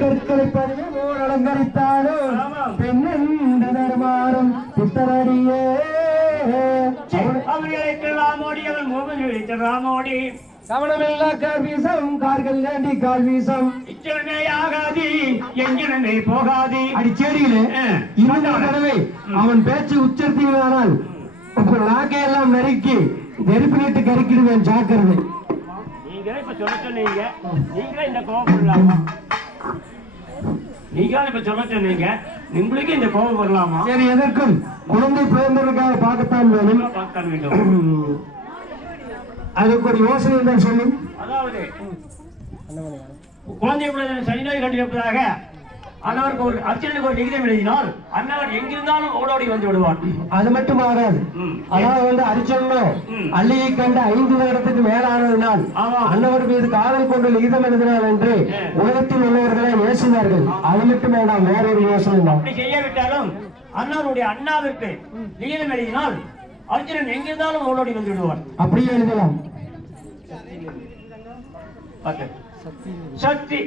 கற்களை பதிவு போல் அலங்கரித்தாலும் பெண்ணென்ற தர்மாரம் பித்தரடியே அவர்களுக்கு ராமோடி அவன் மோகன் ராமோடி கவனமில்லா கால் வீசம் கார்கள் ஏண்டி கால் வீசம் இச்சனமே ஆகாதி எங்கினமே போகாதி அடிச்சேடியிலே இன்னொரு தடவை அவன் பேச்சு உச்சரித்தீங்களானால் உங்கள் நாக்கையெல்லாம் நறுக்கி நெருப்பு நீட்டு கறிக்கிடுவேன் ஜாக்கிரதை. நீங்களே இப்ப சொல்ல சொன்னீங்க, நீங்களே இந்த கோபம் வரலாமா? நீங்களே இப்ப சொல்ல சொன்னீங்க, உங்களுக்கு இந்த கோபம் வரலாமா? சரி, எதற்கும் குழந்தை பிறந்தவர்களுக்காக பார்க்கத்தான் வேணும். பார்க்க வேண்டும். அதுக்கு ஒரு யோசனை தான் சொல்லி, அதாவது குழந்தை சனி நோய் கண்டிருப்பதாக அன்னவருக்கு ஒரு அர்ச்சனுக்கு ஒரு விகிதம் எழுதினால் அன்னவர் எங்கிருந்தாலும் ஓடோடி வந்து விடுவார். அது மட்டும் ஆகாது. அதாவது அர்ச்சனோ அள்ளியை கண்ட 5 வருடத்துக்கு மேலானதினால் அன்னவர் மீது காதல் கொண்டு லிகிதம் எழுதினார் என்று உலகத்தில் உள்ளவர்களை நேசினார்கள். அது மட்டும் வேண்டாம், வேற ஒரு யோசனை தான். அப்படி செய்யாவிட்டாலும் அன்னவருடைய அண்ணாவிற்கு லிகிதம் எழுதினால் அர்ச்சனன் எங்கிருந்தாலும் ஓடோடி வந்து விடுவார். அப்படியே எழுதலாம். சக்தி